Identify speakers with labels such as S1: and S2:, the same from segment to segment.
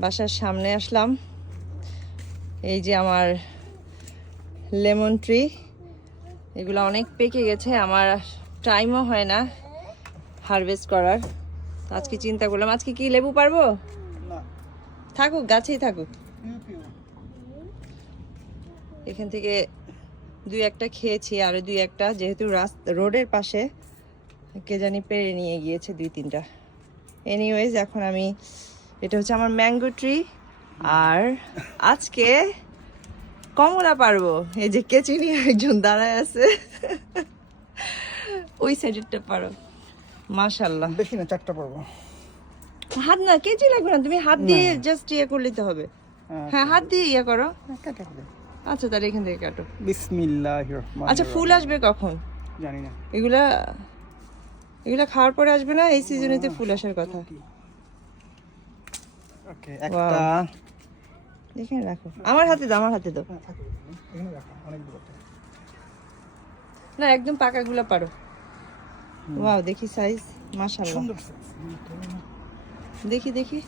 S1: বাসার সামনে আসলাম। এই যে আমার লেমন ট্রি এগুলো অনেক পেকে গেছে আমার টাইমও হয় না হারভেস্ট করার। আজকে চিন্তা করলাম আজকে কি লেবু পারব? থাকুক গাছেই থাকুক। এখান থেকে দুই একটা খেয়েছি আর দুই একটা যেহেতু রাস্তা রোডের পাশে কে জানি পেরে নিয়ে গিয়েছে দুই তিনটা। এনিওয়েজ এখন আমি এটা হচ্ছে আমার ম্যাঙ্গো ট্রি আর আজকে কমলা পারব। এই যে কেচি নিয়ে একজন দাঁড়ায় আছে। ওই সাইডেরটা পারো। মাশাল্লাহ
S2: বেশি না চারটা পারব।
S1: হাত না কেচি লাগবে না। তুমি হাত দিয়ে জাস্ট ইয়ে করলে তো হবে। হ্যাঁ হাত দিয়ে ইয়ে করো।
S2: কাটা
S1: আচ্ছা তাহলে এখান থেকে কাটো।
S2: বিসমিল্লাহ
S1: আচ্ছা ফুল আসবে কখন?
S2: জানি না।
S1: এগুলা এগুলা খাওয়ার পরে আসবে না? এই সিজনেতে ফুল আসার কথা।
S2: ওকে একটা
S1: দেখে রাখো। আমার হাতে দাও আমার হাতে দাও।
S2: হ্যাঁ, এখানে। এখানে রাখো অনেক
S1: না একদম পাকাগুলো পারো। ওয়াও দেখি সাইজ মাশাআল্লাহ।
S2: সুন্দর
S1: দেখি দেখি।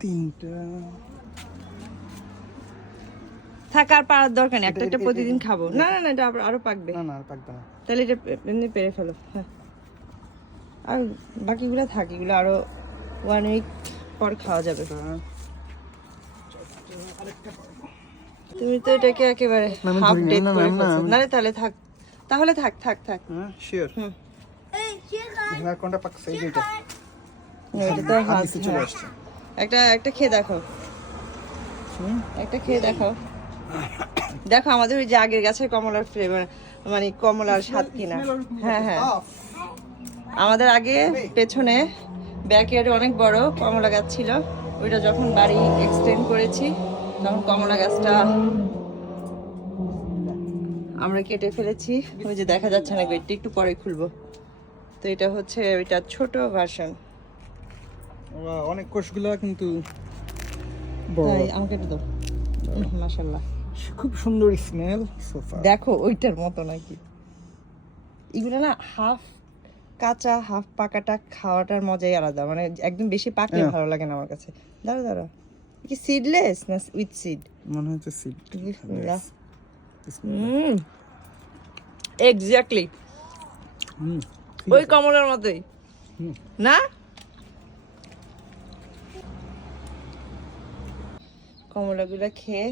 S2: তিনটা।
S1: থাক পারার দরকার নেই একটা একটা প্রতিদিন খাব। না না না এটা আরও পাকবে।
S2: না না আর পাকবে না।
S1: তাহলে এটা এমনি পেরে ফেলো হ্যাঁ। আর বাকিগুলো থাক এগুলো আরও ওয়ান উইক পর খাওয়া যাবে। তুমি তো এটাকে একেবারে হাফ ডেট করে
S2: না, না,
S1: ফেলছো। না রে, তাহলে থাক তাহলে থাক থাক থাক।
S2: হ্যাঁ শিওর
S1: হুম।
S2: কোনটা
S1: এটা তো
S2: হাত চলে
S1: হ্যাঁ।
S2: আসছে।
S1: একটা একটা খেয়ে দেখো।
S2: হুম।
S1: একটা খেয়ে দেখো। দেখো আমাদের ওই যে আগের গাছের কমলার ফ্লেভার মানে কমলার স্বাদ কিনা। হ্যাঁ হ্যাঁ। আমাদের আগে পেছনে ব্যাকয়ার্ডে অনেক বড় কমলা গাছ ছিল। ওইটা যখন বাড়ি এক্সটেন্ড করেছি তখন কমলা গাছটা আমরা কেটে ফেলেছি। ওই যে দেখা যাচ্ছে না গেটটি একটু পরে খুলবো। তো এটা হচ্ছে ওইটা ছোট ভার্সন
S2: অনেক কোষগুলো কিন্তু
S1: তাই আমাকে একটু দাও। মাসাল্লাহ
S2: খুব সুন্দর স্মেল সোফা
S1: দেখো ওইটার মতো নাকি। এগুলো না হাফ কাঁচা হাফ পাকাটা খাওয়াটার মজাই আলাদা। মানে একদম বেশি পাকলে
S2: হ্যাঁ।
S1: ভালো লাগে না আমার কাছে। দাঁড়া দাঁড়া কি সিডলেস না উইথ সিড
S2: মনে হচ্ছে
S1: হুম। এক্স্যাক্টলি
S2: হুম
S1: ওই কমলার মতোই। না? কমলাগুলো খেয়ে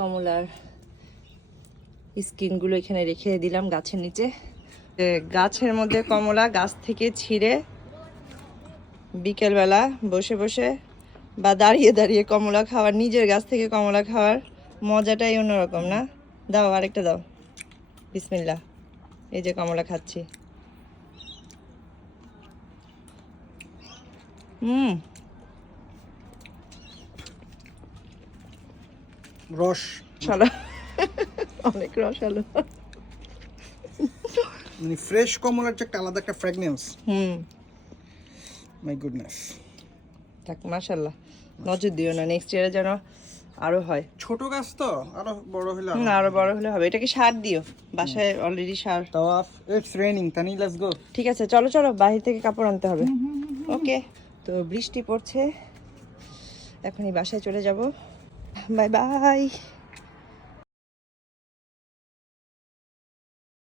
S1: কমলার স্কিনগুলো এখানে রেখে দিলাম গাছের নিচে। গাছের মধ্যে কমলা গাছ থেকে ছিঁড়ে বিকেলবেলা বসে বসে বা দাঁড়িয়ে দাঁড়িয়ে কমলা খাওয়ার, নিজের গাছ থেকে কমলা খাওয়ার মজাটাই অন্যরকম না? দাও, আরেকটা দাও। বিসমিল্লা এই যে কমলা খাচ্ছি। হুম।
S2: রস।
S1: রসালো অনেক রসালো
S2: মানে ফ্রেশ কমলার যে একটা আলাদা একটা ফ্র্যাগনেন্স
S1: হুম।
S2: মাই গুডনেস
S1: থাক মাশাল্লাহ। নজর দিও না নেক্সট ইয়ারে যেন আরও হয়।
S2: ছোট গাছ তো আরও বড় হলে
S1: হুম, আরও বড় হলে হবে। এটাকে সার দিও। বাসায় অলরেডি সার।
S2: তাওয়াফ it's raining Tani let's go
S1: ঠিক আছে চলো চলো বাহির থেকে কাপড় আনতে হবে। ওকে তো বৃষ্টি পড়ছে। এখনই বাসায় চলে যাব। Bye-bye!